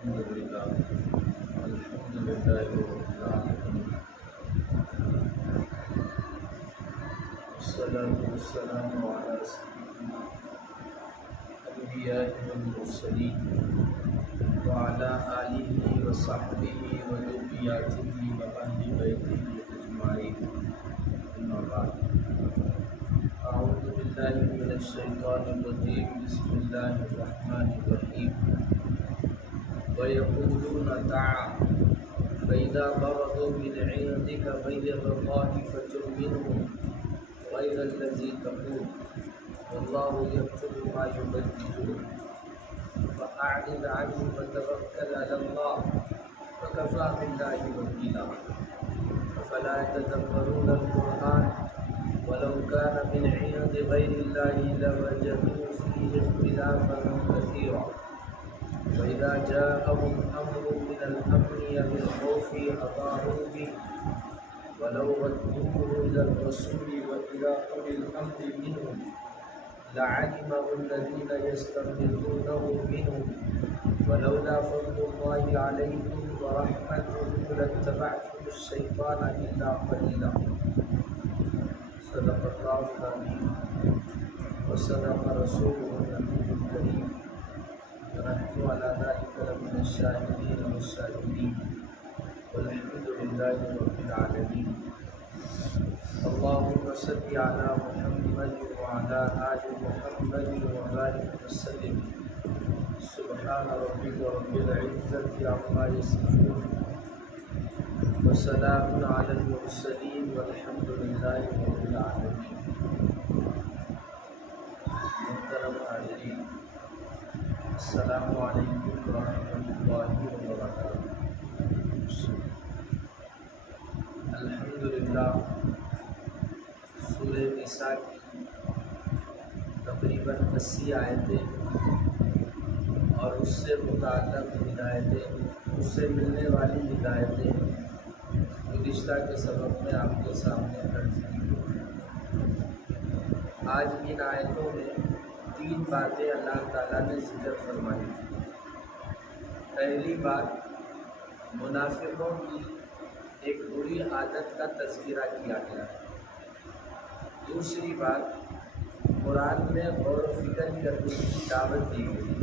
الحمد لله الحمد لله رب العالمين والصلاة والسلام على سيدنا الأنبياء والمرسلين وعلى آله وصحبه وذرياته وأهل بيته أجمعين أما بعد أعوذ بالله من الشيطان الرجيم بسم الله الرحمن الرحيم ويقولون تعالى فإذا برزوا من عندك بيض طائفة منهم غير الذي تقول والله يكتب ما يبدلون فأعرض عنهم وتوكل على الله وكفى بالله وكيلا أفلا يتدبرون القرآن ولو كان من عند غير الله لوجدوا فيه اختلافا كثيرا وإذا جاءهم أمر من الأمن أو الخوف أطاعوا به ولو ردوه إلى الرسول وإلى أولي الأمر منهم لعلمه الذين يستنبطونه منهم ولولا فضل الله عليكم ورحمته لاتبعتم الشيطان إلا قليلا صدق الله العظيم وصدق رسوله النبي الكريم ونحن على ذلك لمن الشاهدين والشاكرين والحمد لله رب العالمين اللهم صل على محمد وعلى آل محمد وبارك وسلم سبحان ربك رب العزة عما يصفون وسلام على المرسلين والحمد لله رب العالمين محترم حاضرین السلام علیکم ورحمۃ اللہ وبرکاتہ۔ الحمدللہ سورہ نساء کی تقریباً 80 آیتیں اور اس سے متعلق ہدایتیں، اس سے ملنے والی ہدایتیں گزشتہ کے سبق میں آپ کے سامنے عرض کی۔ آج ان آیتوں میں 3 باتیں اللہ تعالیٰ نے ذکر فرمائی۔ پہلی بات منافقوں کی ایک بری عادت کا تذکرہ کیا گیا ہے۔ دوسری بات قرآن میں غور و فکر کرنے کی دعوت دی گئی۔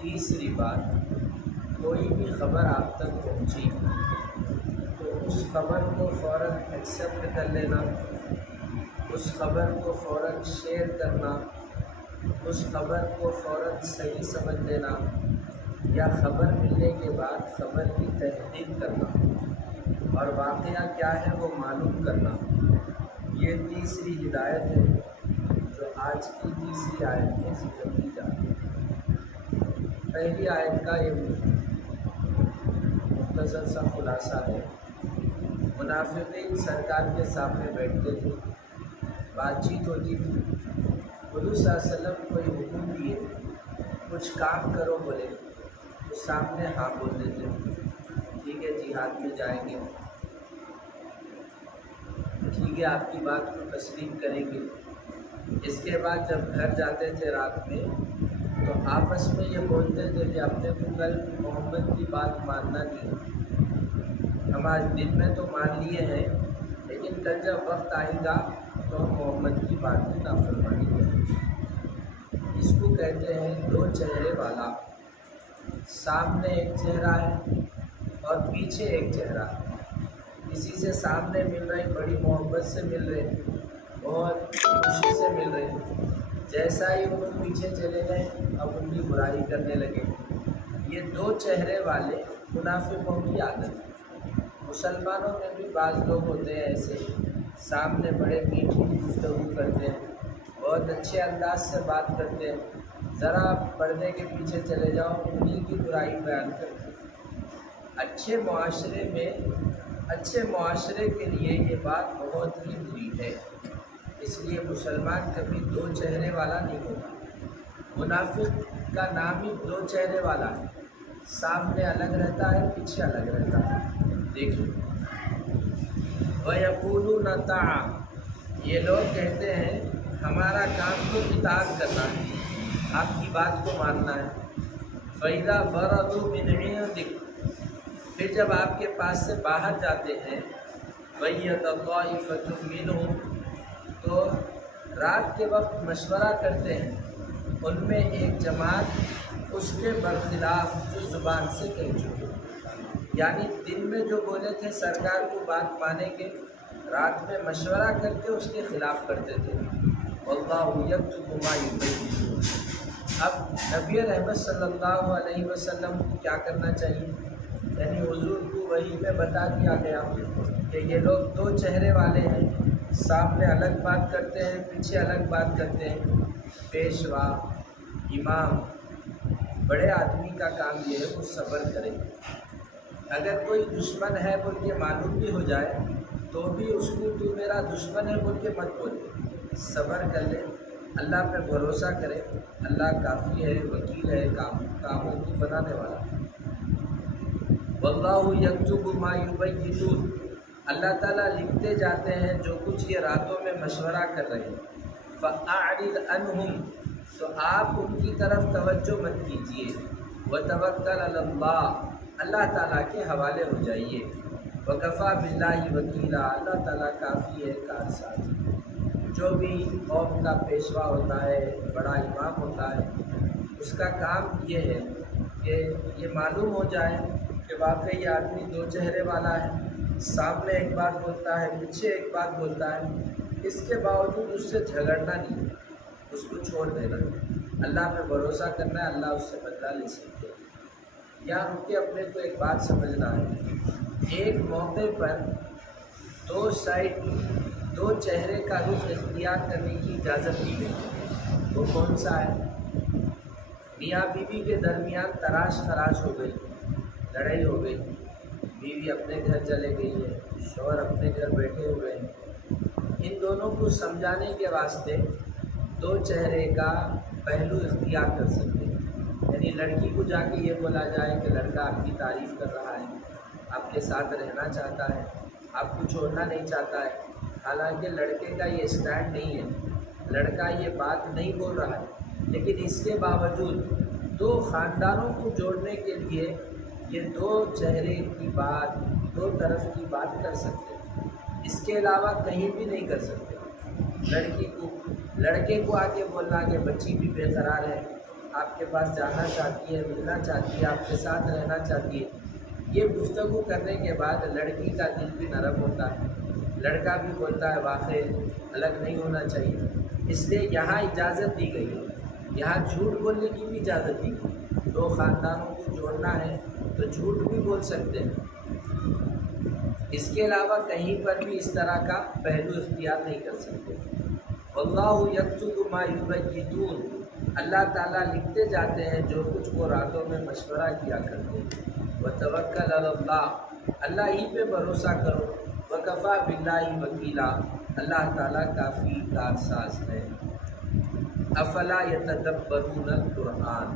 تیسری بات کوئی بھی خبر آپ تک پہنچی تو اس خبر کو فوراً ایکسیپٹ کر لینا، اس خبر کو فوراً شیئر کرنا، اس خبر کو فوراً صحیح سمجھ لینا یا خبر ملنے کے بعد خبر کی تحقیق کرنا اور واقعہ کیا ہے وہ معلوم کرنا، یہ تیسری ہدایت ہے جو آج کی تیسری آیت میں ذکر کی جاتی ہے۔ پہلی آیت کا یہ مختصر سا خلاصہ ہے۔ منافقین سرکار کے سامنے بیٹھتے تھے، بات چیت ہوتی تھی، حضور صلی اللہ علیہ وسلم کوئی حکم دیے، کچھ کام کرو بولے تو سامنے ہاں بول دیتے، ٹھیک ہے جہاد میں جائیں گے، ٹھیک ہے آپ کی بات کو تسلیم کریں گے۔ اس کے بعد جب گھر جاتے تھے رات میں تو آپس میں یہ بولتے تھے کہ اپنے کو کل محمد کی بات ماننا نہیں، ہم آج دن میں تو مان لیے ہیں لیکن کل جب وقت آئے گا تو ہم محمد کی بات میں نافرمانی کریں گے۔ اس کو کہتے ہیں 2 چہرے والا، سامنے ایک چہرہ ہے اور پیچھے ایک چہرہ ہے۔ کسی سے سامنے مل رہے، بڑی محبت سے مل رہے، بہت خوشی سے مل رہے، جیسا ہی وہ پیچھے چلے گئے اب ان کی برائی کرنے لگے۔ یہ 2 چہرے والے منافقوں کی عادت ہے۔ مسلمانوں میں بھی بعض لوگ ہوتے ہیں ایسے، سامنے بڑے میٹھی گفتگو کرتے ہیں، بہت اچھے انداز سے بات کرتے ہیں، ذرا پردے کے پیچھے چلے جاؤ انہیں کی برائی بیان کرتے ہیں۔ اچھے معاشرے کے لیے یہ بات بہت ہی بری ہے، اس لیے مسلمان کبھی 2 چہرے والا نہیں ہوگا۔ منافق کا نام ہی 2 چہرے والا ہے، سامنے الگ رہتا ہے، پیچھے الگ رہتا ہے۔ دیکھیں وَيَقُولُونَ طَاعَةً، یہ لوگ کہتے ہیں ہمارا کام تو اطاعت کرنا ہے، آپ کی بات کو ماننا ہے۔ فَإِذَا بَرَزُوا مِنْ عِنْدِكَ، پھر جب آپ کے پاس سے باہر جاتے ہیں، بَيَّتَ طَائِفَةٌ مِّنْهُمْ، تو رات کے وقت مشورہ کرتے ہیں، ان میں ایک جماعت اس کے برخلاف جو زبان سے کہہ چکے، یعنی دن میں جو بولے تھے سرکار کو بات مانے کے، رات میں مشورہ کر کے اس کے خلاف کرتے تھے۔ واللہ یکتب ما یبیتون۔ اب نبی رحمت صلی اللہ علیہ وسلم کو کیا کرنا چاہیے؟ یعنی حضور کو وحی میں بتا دیا گیا کہ یہ لوگ دو چہرے والے ہیں، سامنے الگ بات کرتے ہیں، پیچھے الگ بات کرتے ہیں۔ پیشوا، امام، بڑے آدمی کا کام یہ ہے وہ صبر کرے۔ اگر کوئی دشمن ہے بول کے معلوم بھی ہو جائے تو بھی اس کو تو میرا دشمن ہے بول کے مت بولے، صبر کر لے، اللہ پہ بھروسہ کرے، اللہ کافی ہے، وکیل ہے، کاموں کو بنانے والا۔ واللہ یکتب ما یبیتون، اللہ تعالیٰ لکھتے جاتے ہیں جو کچھ یہ راتوں میں مشورہ کر رہے ہیں۔ فَأَعْرِضْ عَنْهُمْ، تو آپ ان کی طرف توجہ مت کیجیے۔ وَتَوَکَّلْ عَلَى اللَّهِ، اللہ تعالیٰ کے حوالے ہو جائیے۔ وَكَفَى بِاللَّهِ وَكِيلًا، اللہ تعالیٰ کافی ہے کارساز۔ جو بھی قوم کا پیشوا ہوتا ہے، بڑا امام ہوتا ہے، اس کا کام یہ ہے کہ یہ معلوم ہو جائے کہ واقعی یہ آدمی دو چہرے والا ہے، سامنے ایک بات بولتا ہے، پیچھے ایک بات بولتا ہے، اس کے باوجود اس سے جھگڑنا نہیں ہے، اس کو چھوڑ دینا ہے، اللہ پہ بھروسہ کرنا ہے، اللہ اس سے بدلہ لے سکتے ہیں۔ یہاں رک کے اپنے کو ایک بات سمجھنا ہے، ایک موقع پر دو سائڈ، دو چہرے کا رخ اختیار کرنے کی اجازت دی گئی۔ وہ کون سا ہے؟ میاں بیوی کے درمیان تراش خراش ہو گئی، لڑائی ہو گئی، بیوی اپنے گھر چلے گئی ہے، شوہر اپنے گھر بیٹھے ہوئے ہیں، ان دونوں کو سمجھانے کے واسطے دو چہرے کا پہلو اختیار کر سکتے ہیں۔ یعنی لڑکی کو جا کے یہ بولا جائے کہ لڑکا آپ کی تعریف کر رہا ہے، آپ کے ساتھ رہنا چاہتا ہے، آپ کو چھوڑنا نہیں چاہتا ہے، حالانکہ لڑکے کا یہ اسٹینڈ نہیں ہے، لڑکا یہ بات نہیں بول رہا ہے، لیکن اس کے باوجود دو خاندانوں کو جوڑنے کے لیے یہ دو چہرے کی بات، دو طرف کی بات کر سکتے ہیں، اس کے علاوہ کہیں بھی نہیں کر سکتے۔ لڑکے کو آگے بولنا کہ بچی بھی بے قرار ہے، آپ کے پاس جانا چاہتی ہے، ملنا چاہتی ہے، آپ کے ساتھ رہنا چاہتی ہے، یہ گفتگو کرنے کے بعد لڑکی کا دل بھی نرم ہوتا ہے، لڑکا بھی بولتا ہے واقعی الگ نہیں ہونا چاہیے، اس لیے یہاں اجازت دی گئی ہے، یہاں جھوٹ بولنے کی بھی اجازت دی گئی۔ دو خاندانوں کو جوڑنا ہے تو جھوٹ بھی بول سکتے ہیں، اس کے علاوہ کہیں پر بھی اس طرح کا پہلو اختیار نہیں کر سکتے۔ واللہ یکتب ما یبیتون، اللہ تعالیٰ لکھتے جاتے ہیں جو کچھ وہ راتوں میں مشورہ کیا کرتے ہیں۔ وتوکل علی اللہ، اللہ ہی پہ بھروسہ کرو۔ وکفیٰ باللہ وکیلا، اللہ تعالیٰ کافی کارساز ہے۔ افلا یتدبرون القرآن،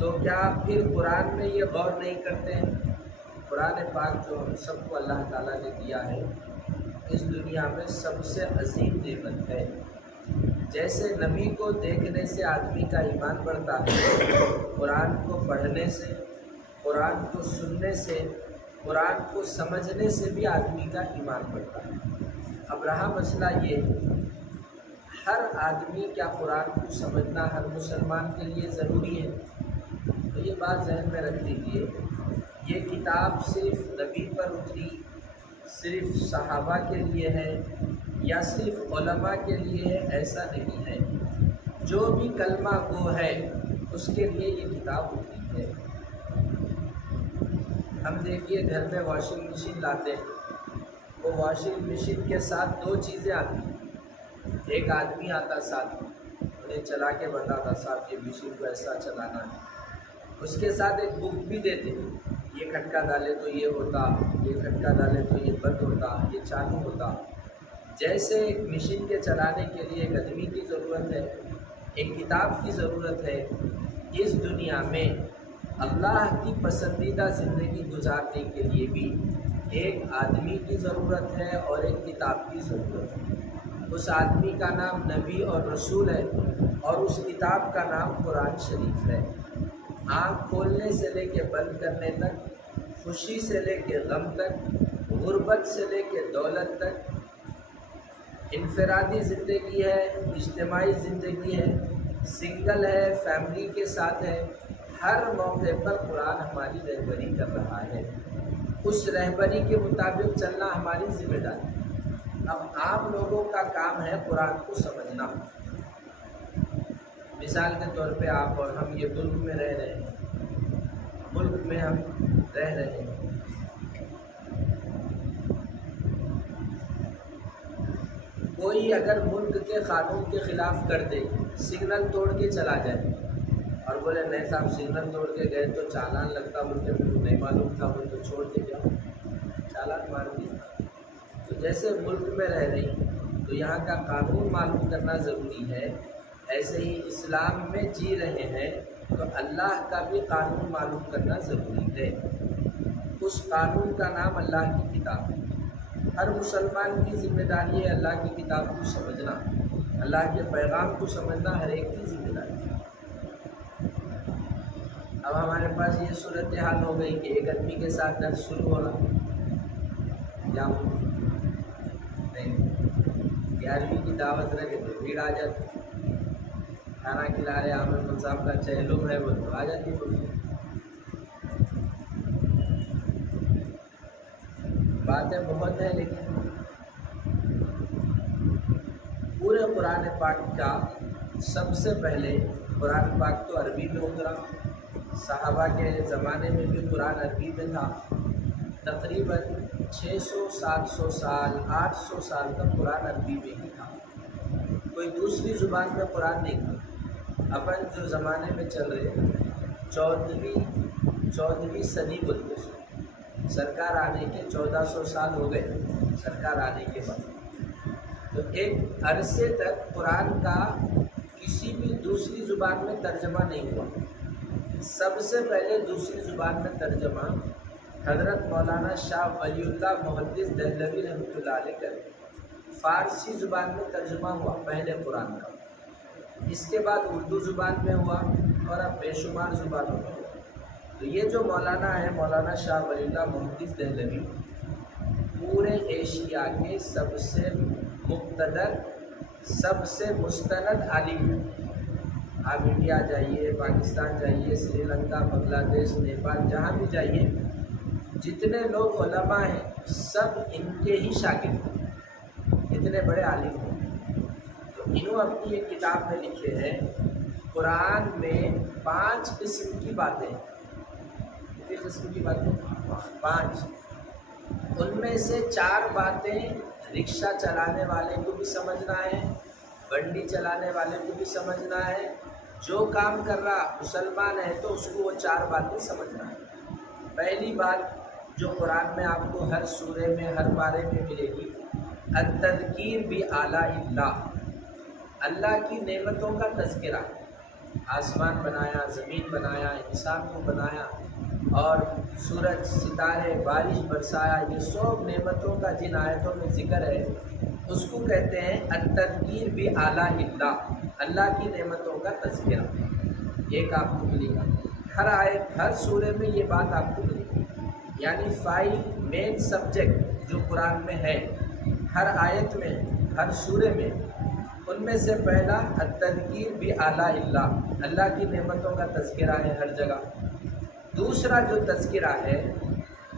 تو کیا پھر قرآن میں یہ غور نہیں کرتے ہیں؟ قرآن پاک جو ہم سب کو اللہ تعالیٰ نے دیا ہے، اس دنیا میں سب سے عظیم نعمت ہے۔ جیسے نبی کو دیکھنے سے آدمی کا ایمان بڑھتا ہے، قرآن کو پڑھنے سے، قرآن کو سننے سے، قرآن کو سمجھنے سے بھی آدمی کا ایمان بڑھتا ہے۔ اب رہا مسئلہ یہ، ہر آدمی کیا قرآن کو سمجھنا ہر مسلمان کے لیے ضروری ہے؟ تو یہ بات ذہن میں رکھ لیجیے، یہ کتاب صرف نبی پر اتری، صرف صحابہ کے لیے ہے یا صرف علماء کے لیے ہے، ایسا نہیں ہے۔ جو بھی کلمہ گو ہے اس کے لیے یہ کتاب اتری ہے۔ ہم دیکھیے گھر میں واشنگ مشین لاتے ہیں، وہ واشنگ مشین کے ساتھ دو چیزیں آتی ہیں، ایک آدمی آتا ساتھ میں، انہیں چلا کے بتاتا صاحب یہ مشین کو ایسا چلانا ہے، اس کے ساتھ ایک بک بھی دیتے ہیں، یہ کھٹکا ڈالے تو یہ ہوتا، یہ کھٹکا ڈالے تو یہ بند ہوتا، یہ چالو ہوتا۔ جیسے ایک مشین کے چلانے کے لیے ایک آدمی کی ضرورت ہے، ایک کتاب کی ضرورت ہے، اس دنیا میں اللہ کی پسندیدہ زندگی گزارنے کے لیے بھی ایک آدمی کی ضرورت ہے اور ایک کتاب کی ضرورت ہے۔ اس آدمی کا نام نبی اور رسول ہے اور اس کتاب کا نام قرآن شریف ہے۔ آنکھ کھولنے سے لے کے بند کرنے تک، خوشی سے لے کے غم تک، غربت سے لے کے دولت تک، انفرادی زندگی ہے، اجتماعی زندگی ہے، سنگل ہے، فیملی کے ساتھ ہے، ہر موقع پر قرآن ہماری رہبری کر رہا ہے۔ اس رہبری کے مطابق چلنا ہماری ذمہ داری ہے۔ اب عام لوگوں کا کام ہے قرآن کو سمجھنا۔ مثال کے طور پہ آپ اور ہم یہ ملک میں رہ رہے ہیں، ملک میں ہم رہ رہے ہیں، کوئی اگر ملک کے قانون کے خلاف کر دے، سگنل توڑ کے چلا جائے اور بولے نہیں صاحب سگنل توڑ کے گئے تو چالان لگتا، بولتے مجھے نہیں معلوم تھا، بولے تو چھوڑ کے جاؤ، چالان مار دیا۔ تو جیسے ملک میں رہ رہی تو یہاں کا قانون معلوم کرنا ضروری ہے، ایسے ہی اسلام میں جی رہے ہیں تو اللہ کا بھی قانون معلوم کرنا ضروری ہے۔ اس قانون کا نام اللہ کی کتاب ہے۔ ہر مسلمان کی ذمہ داری ہے اللہ کی کتاب کو سمجھنا، اللہ کے پیغام کو سمجھنا ہر ایک کی ذمہ داری ہے۔ اب ہمارے پاس یہ صورتحال ہو گئی کہ ایک آدمی کے ساتھ درس شروع ہو رہا، کیا نہیں 11ویں کی دعوت رکھے تو بھیڑ آ جاتی، کھانا کھلا رہے عامر صاحب کا چہلم ہے وہ تو آ جاتی بول۔ باتیں بہت ہیں لیکن پورے قرآن پاک کا سب سے پہلے قرآن پاک تو عربی میں اترا، صحابہ کے زمانے میں بھی قرآن عربی میں تھا، تقریباً 600-700 سال 800 سال تک قرآن عربی میں ہی تھا، کوئی دوسری زبان میں قرآن نہیں تھا۔ اپن جو زمانے میں چل رہے ہیں 14ویں صدی بولتے ہیں، سرکار آنے کے 1400 سال ہو گئے سرکار آنے کے بعد، تو ایک عرصے تک قرآن کا کسی بھی دوسری زبان میں ترجمہ نہیں ہوا۔ سب سے پہلے دوسری زبان میں ترجمہ حضرت مولانا شاہ ولی اللہ محدث دہلوی رحمۃ اللہ علیہ کا فارسی زبان میں ترجمہ ہوا پہلے قرآن کا، اس کے بعد اردو زبان میں ہوا اور اب بے شمار زبانوں میں ہوا۔ تو یہ جو مولانا ہے مولانا شاہ ولی اللہ محدث دہلوی پورے ایشیا کے سب سے مقتدر سب سے مستند عالم ہے۔ آپ انڈیا جائیے، پاکستان جائیے، سری لنکا، بنگلہ دیش، نیپال، جہاں بھی جائیے، جتنے لوگ علماء ہیں سب ان کے ہی شاگرد ہیں، اتنے بڑے عالم ہیں۔ تو انہوں اپنی ایک کتاب میں لکھے ہیں قرآن میں 5 قسم کی باتیں، کتنی قسم کی باتیں؟ 5۔ ان میں سے 4 باتیں رکشہ چلانے والے کو بھی سمجھنا ہے، بنڈی چلانے والے کو بھی سمجھنا ہے، جو کام کر رہا مسلمان ہے تو اس کو وہ 4 باتیں سمجھنا ہے۔ پہلی بات جو قرآن میں آپ کو ہر سورے میں ہر بارے میں ملے گی، التذکیر بآلاء اللہ، اللہ کی نعمتوں کا تذکرہ۔ آسمان بنایا، زمین بنایا، انسان کو بنایا اور سورج، ستارے، بارش برسایا، یہ سب نعمتوں کا جن آیتوں میں ذکر ہے اس کو کہتے ہیں التذکیر بآلاء اللہ، اللہ کی نعمتوں کا تذکرہ۔ ایک آپ کو ملے گا ہر آیت، ہر سورے میں یہ بات آپ کو ملے گی، یعنی 5 مین سبجیکٹ جو قرآن میں ہے ہر آیت میں، ہر سورے میں، ان میں سے پہلا التذکیر بآلاء اللہ، اللہ کی نعمتوں کا تذکرہ ہے ہر جگہ۔ دوسرا جو تذکرہ ہے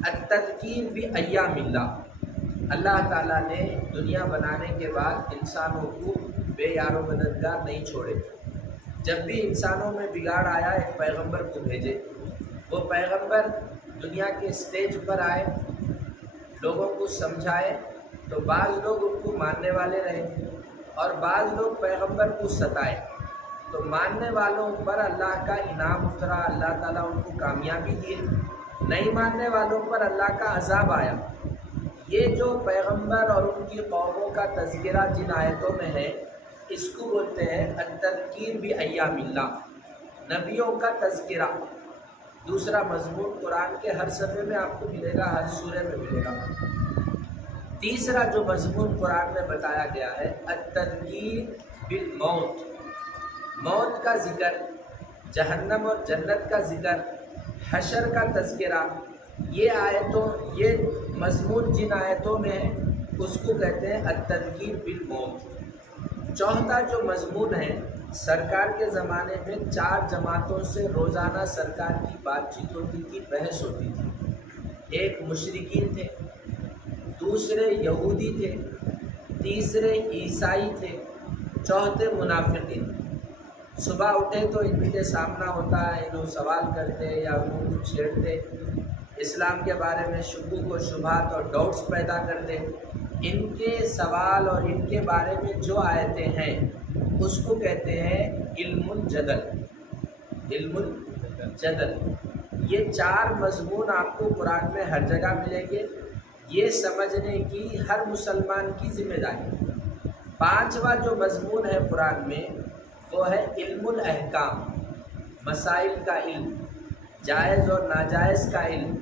التذکیر بایام اللہ، اللہ تعالیٰ نے دنیا بنانے کے بعد انسانوں کو بے یار و مددگار نہیں چھوڑے، جب بھی انسانوں میں بگاڑ آیا ایک پیغمبر کو بھیجے، وہ پیغمبر دنیا کے اسٹیج پر آئے، لوگوں کو سمجھائے، تو بعض لوگ ان کو ماننے والے رہے اور بعض لوگ پیغمبر کو ستائے، تو ماننے والوں پر اللہ کا انعام اترا، اللہ تعالیٰ ان کو کامیابی دیے، نہیں ماننے والوں پر اللہ کا عذاب آیا۔ یہ جو پیغمبر اور ان کی قوموں کا تذکرہ جن آیتوں میں ہے اس کو بولتے ہیں التذکیر بایام اللہ، نبیوں کا تذکرہ۔ دوسرا مضمون قرآن کے ہر صفحے میں آپ کو ملے گا، ہر سورے میں ملے گا۔ تیسرا جو مضمون قرآن میں بتایا گیا ہے التذکیر بالموت، موت کا ذکر، جہنم اور جنت کا ذکر، حشر کا تذکرہ، یہ مضمون جن آیتوں میں ہے اس کو کہتے ہیں التذکیر بالموت۔ چوتھا جو مضمون ہے، سرکار کے زمانے میں 4 جماعتوں سے روزانہ سرکار کی بات چیت ہوتی تھی، بحث ہوتی تھی۔ ایک مشرکین تھے، دوسرے یہودی تھے، تیسرے عیسائی تھے، چوتھے منافقین۔ صبح اٹھے تو ان کے سامنا ہوتا ہے، انہوں سوال کرتے یا انہوں کو چھیڑتے، اسلام کے بارے میں شکوک و شبہات اور ڈاؤٹس پیدا کرتے۔ ان کے سوال اور ان کے بارے میں جو آیتیں ہیں اس کو کہتے ہیں علم الجدل۔ علم الجدل، یہ 4 مضمون آپ کو قرآن میں ہر جگہ ملیں گے، یہ سمجھنے کی ہر مسلمان کی ذمہ داری۔ 5واں جو مضمون ہے قرآن میں وہ ہے علم الاحکام، مسائل کا علم، جائز اور ناجائز کا علم۔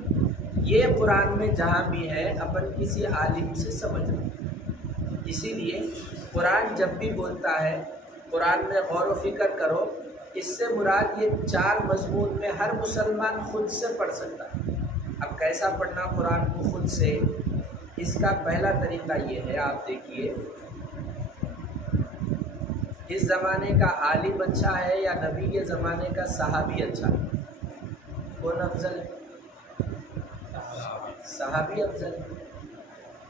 یہ قرآن میں جہاں بھی ہے اپن کسی عالم سے سمجھنا۔ اسی لیے قرآن جب بھی بولتا ہے قرآن میں غور و فکر کرو، اس سے مراد یہ 4 مضمون میں ہر مسلمان خود سے پڑھ سکتا ہے۔ اب کیسا پڑھنا قرآن کو خود سے؟ اس کا پہلا طریقہ یہ ہے، آپ دیکھیے اس زمانے کا عالم اچھا ہے یا نبی کے زمانے کا صحابی اچھا ہے؟ کون افضل ہے؟ صحابی افضل ہے۔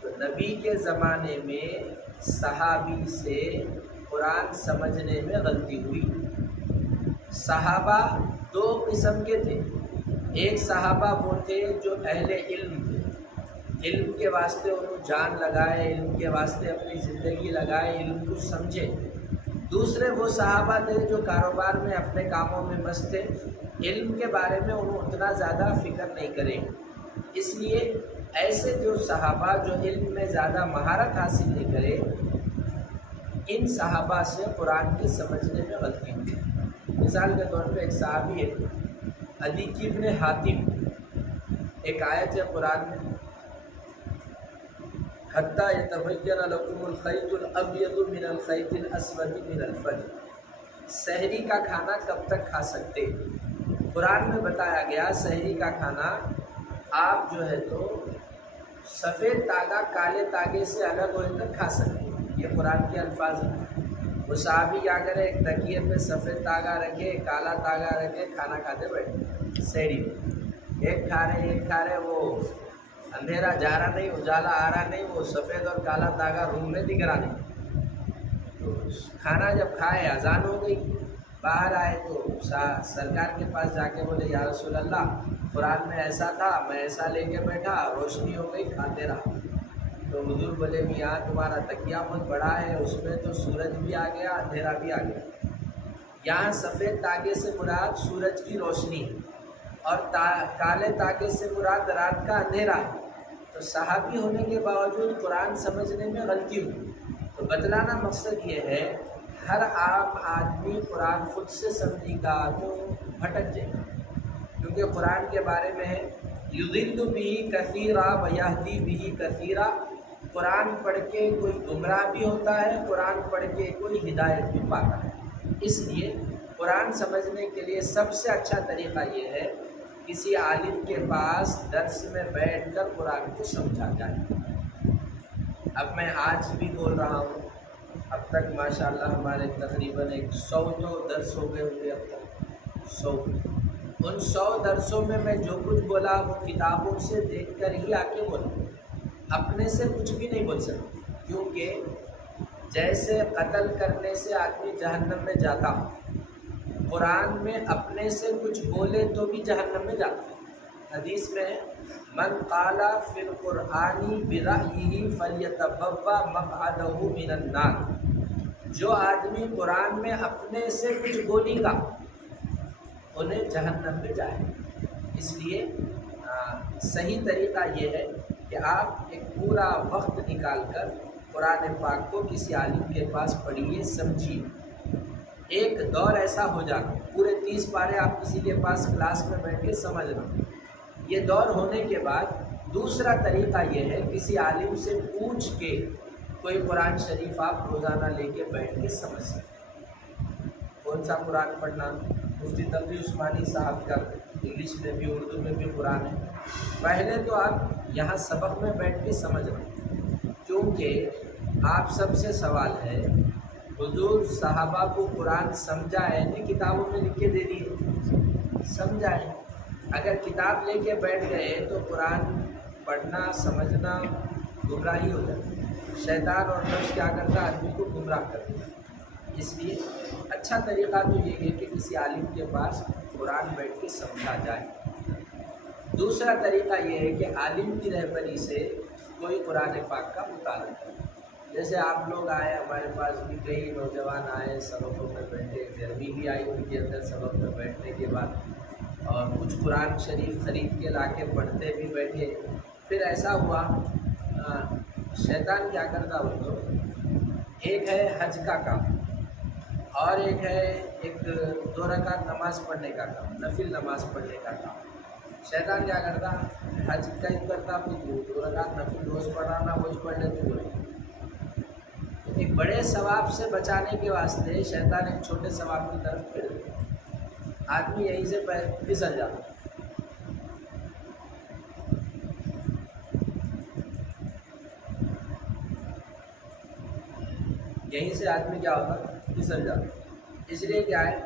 تو نبی کے زمانے میں صحابی سے قرآن سمجھنے میں غلطی ہوئی۔ صحابہ 2 قسم کے تھے، ایک صحابہ وہ تھے جو اہل علم تھے، علم کے واسطے انہوں جان لگائے، علم کے واسطے اپنی زندگی لگائے، علم کو سمجھے۔ دوسرے وہ صحابہ تھے جو کاروبار میں اپنے کاموں میں مست تھے، علم کے بارے میں انہوں اتنا زیادہ فکر نہیں کریں۔ اس لیے ایسے جو صحابہ جو علم میں زیادہ مہارت حاصل نہیں کرے، ان صحابہ سے قرآن کے سمجھنے میں غلطی ہوتی ہے۔ مثال کے طور پہ ایک صحابی ہے عدی ابن حاتم، ایک آیت ہے قرآن میں حتیٰ یتبین لکم الخیط الابیض من الخیط الاسود من الفجر، سحری کا کھانا کب تک کھا سکتے؟ قرآن میں بتایا گیا سحری کا کھانا آپ جو ہے تو سفید تاگا کالے تاگے سے الگ ہونے تک کھا سکتے، یہ قرآن کے الفاظ ہیں۔ وہ صحابی کیا کرے، ایک تکیے پہ سفید تاگا رکھے، کالا تاگا رکھے، کھانا کھاتے بیٹھے سحری میں، ایک کھا رہے، وہ اندھیرا جا رہا نہیں، اجالا آ رہا نہیں، وہ سفید اور کالا تاگا روم میں دکھ رہا نہیں۔ تو کھانا جب کھائے اذان ہو گئی، باہر آئے تو سرکار کے پاس جا کے بولے یا رسول اللہ قرآن میں ایسا تھا، میں ایسا لے کے بیٹھا، روشنی ہو گئی، کھاتے رہا۔ تو حضور بولے بھی یہاں تمہارا تکیہ بہت بڑا ہے، اس میں تو سورج بھی آ گیا، اندھیرا بھی آ گیا۔ یہاں سفید تاگے سے مراد سورج کی روشنی ہے اور کالے تاگے سے مراد رات کا اندھیرا ہے۔ تو صحابی ہونے کے باوجود قرآن سمجھنے میں غلطی ہوئی۔ تو بتلانا مقصد یہ ہے ہر عام آدمی قرآن خود سے سمجھے گا تو بھٹک جائے گا، کیونکہ قرآن کے بارے میں ہے یضل بہ کثیرا ویہدی بہ کثیرا، قرآن پڑھ کے کوئی گمراہ بھی ہوتا ہے، قرآن پڑھ کے کوئی ہدایت بھی پاتا ہے۔ اس لیے قرآن سمجھنے کے لیے سب سے اچھا طریقہ یہ ہے کسی عالم کے پاس درس میں بیٹھ کر قرآن کو سمجھا جائے۔ اب میں آج بھی بول رہا ہوں، اب تک ماشاءاللہ ہمارے تقریباً 100 تو درس ہو گئے ہوں گے، اب تک 100۔ ان 100 درسوں میں جو کچھ بولا وہ کتابوں سے دیکھ کر ہی آ کے بولا، اپنے سے کچھ بھی نہیں بول سکتے، کیونکہ جیسے قتل کرنے سے آدمی جہنم میں جاتا، قرآن میں اپنے سے کچھ بولے تو بھی جہنم میں جاتا۔ حدیث میں من قال فی القرآن برأیہ فلیتبوأ مقعدہ من النار، جو آدمی قرآن میں اپنے سے کچھ بولے گا انہیں جہنم میں جائے۔ اس لیے صحیح طریقہ یہ ہے کہ آپ ایک پورا وقت نکال کر قرآن پاک کو کسی عالم کے پاس پڑھیے، سمجھیے۔ ایک دور ایسا ہو جاتا پورے 30 پارے آپ کسی کے پاس کلاس میں بیٹھ کے سمجھنا، یہ دور ہونے کے بعد دوسرا طریقہ یہ ہے کسی عالم سے پوچھ کے کوئی قرآن شریف آپ روزانہ لے کے بیٹھ کے سمجھ سکتے۔ کون سا قرآن پڑھنا؟ مفتی تقی عثمانی صاحب کا انگلش میں بھی اردو میں بھی قرآن ہے۔ پہلے تو آپ یہاں سبق میں بیٹھ کے سمجھ رہے ہیں، کیونکہ آپ سب سے سوال ہے حضور صحابہ کو قرآن سمجھا ہے نہیں کتابوں میں لکھ کے دے دیے؟ سمجھا ہے۔ اگر کتاب لے کے بیٹھ گئے تو قرآن پڑھنا سمجھنا گمراہی ہو جاتی ہے۔ شیطان اور نفس کیا کرتا ہے؟ آدمی کو گمراہ کرتا ہے۔ اس لیے اچھا طریقہ تو یہ ہے کہ کسی عالم کے پاس قرآن بیٹھ کے سمجھا جائے۔ دوسرا طریقہ یہ ہے کہ عالم کی رہبری سے کوئی قرآن پاک کا مطالعہ کرے۔ جیسے آپ لوگ آئے، ہمارے پاس بھی کئی نوجوان آئے، سبقوں میں بیٹھے، گرمی بھی آئی ان کے اندر سبق میں بیٹھنے کے بعد، اور کچھ قرآن شریف خرید کے لا کے پڑھتے بھی بیٹھے۔ پھر ایسا ہوا، شیطان کیا کرتا وہ لوگ، ایک ہے حج کا کام اور ایک ہے 2 رکعت نماز پڑھنے کا کام، نفل نماز پڑھنے کا کام۔ شیطان کیا کرتا، حج کا ہی کرتا، پھر 2 رکعت نفل روز پڑھانا، روز پڑھ لے تو ایک بڑے ثواب سے بچانے کے واسطے شیطان ایک چھوٹے ثواب کی طرف پھر دیتا، آدمی یہیں سے پھسل جاتا۔ یہیں سے آدمی کیا ہوتا، پھسل جاتا۔ اس لیے کیا ہے،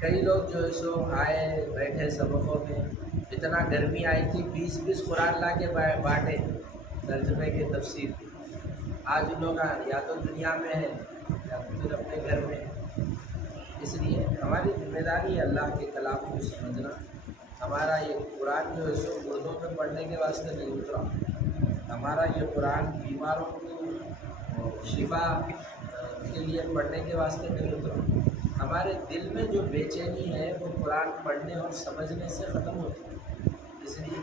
کئی لوگ جو ہے سو آئے بیٹھے سبقوں میں، اتنا گرمی آئی تھی 20 قرآن لا کے بانٹے ترجمے کے تفسیر۔ آج لوگ یا تو دنیا میں ہے یا پھر اپنے گھر میں۔ اس لیے ہماری ذمہ داری ہے اللہ کے کلام کو سمجھنا۔ ہمارا یہ قرآن جو ہے سو اردو میں پڑھنے کے واسطے نہیں اترا، ہمارا یہ قرآن بیماروں کو شفا کے لیے پڑھنے کے واسطے نہیں اترا۔ ہمارے دل میں جو بے چینی ہے وہ قرآن پڑھنے اور سمجھنے سے ختم ہوتی ہے۔ اس لیے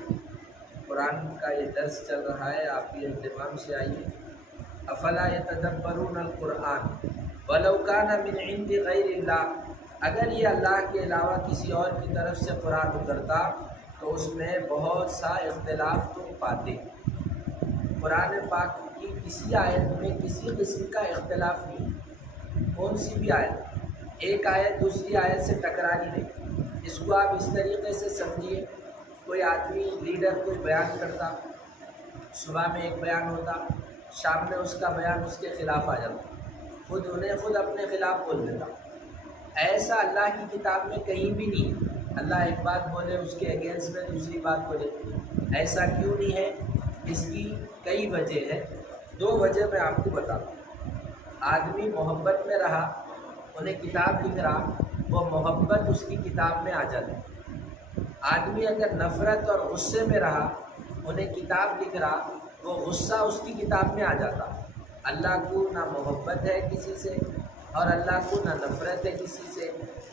قرآن کا یہ درس چل رہا ہے، آپ بھی اہتمام سے آئیے۔ افلا یتدبرون القرآن ولو کان من عند غیر اللہ، اگر یہ اللہ کے علاوہ کسی اور کی طرف سے قرآن اترتا تو اس میں بہت سا اختلاف تم پاتے۔ قرآن پاک کی کسی آیت میں کسی قسم کا اختلاف نہیں، کون سی بھی آیت، ایک آیت دوسری آیت سے ٹکرانی نہیں۔ اس کو آپ اس طریقے سے سمجھیے، کوئی آدمی لیڈر کوئی بیان کرتا، صبح میں ایک بیان ہوتا، شام میں اس کا بیان اس کے خلاف آ جاتا، خود اپنے خلاف بول دیتا۔ ایسا اللہ کی کتاب میں کہیں بھی نہیں، اللہ ایک بات بولے اس کے اگینسٹ میں دوسری بات بولے۔ ایسا کیوں نہیں ہے؟ اس کی کئی وجہ ہے، 2 وجہ میں آپ کو بتاتا ہوں۔ آدمی محبت میں رہا، انہیں کتاب لکھ رہا، وہ محبت اس کی کتاب میں آ جاتی۔ آدمی اگر نفرت اور غصے میں رہا، انہیں کتاب لکھ رہا، وہ غصہ اس کی کتاب میں آ جاتا۔ اللہ کو نہ محبت ہے کسی سے اور اللہ کو نہ نفرت ہے کسی سے،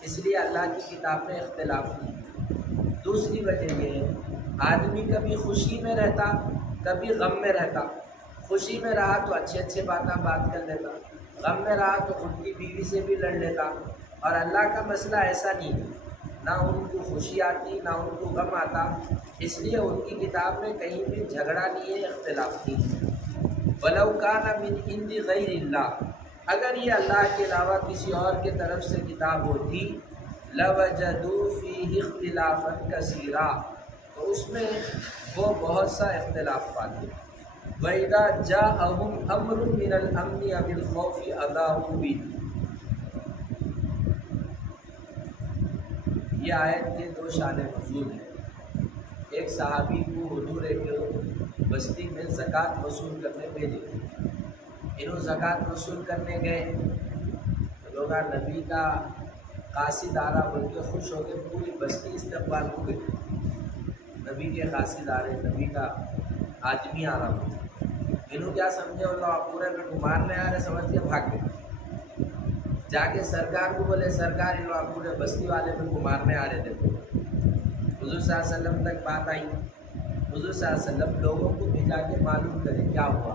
اس لیے اللہ کی کتاب میں اختلاف نہیں۔ دوسری وجہ یہ ہے، آدمی کبھی خوشی میں رہتا کبھی غم میں رہتا۔ خوشی میں رہا تو اچھے بات کر لیتا، غم میں رہا تو خود کی بیوی سے بھی لڑ لیتا۔ اور اللہ کا مسئلہ ایسا نہیں ہے، نہ ان کو خوشی آتی نہ ان کو غم آتا، اس لیے ان کی کتاب میں کہیں بھی جھگڑا نہیں ہے، اختلاف نہیں ہے۔ وَلَوْ كَانَ مِنْ عِنْدِ غَيْرِ اللَّهِ، اگر یہ اللہ کے علاوہ کسی اور کے طرف سے کتاب ہوتی، لَوَجَدُوا فِيهِ اخْتِلَافًا كَثِيرًا، تو اس میں وہ بہت سا اختلاف پاتے۔ وَإِذَا جَاءَهُمْ أَمْرٌ مِّنَ الْأَمْنِ أَوِ الْخَوْفِ أَذَاعُوا بِهِ۔ یہ آیت کے 2 شان نزول ہیں۔ ایک صحابی کو حضور ایک بستی میں زکوٰۃ وصول کرنے بھیجے، انہوں زکوٰۃ وصول کرنے گئے، لوگ نبی کا قاصد آ رہا بول کے خوش ہو کے پوری بستی استقبال ہو گئی۔ نبی کے قاصد آ رہے، نبی کا آدمی آ رہا ہو، انہوں کیا سمجھے، اللہ پورے میں مارنے آ رہے سمجھ کے بھاگ گئے۔ جا کے سرکار کو بولے، سرکار ان لوگ پورے بستی والے میں کو مارنے آ رہے تھے۔ حضور صلی اللہ علیہ وسلم تک بات آئی، حضور صلی اللہ علیہ وسلم لوگوں کو بھیجا کے معلوم کرے کیا ہوا۔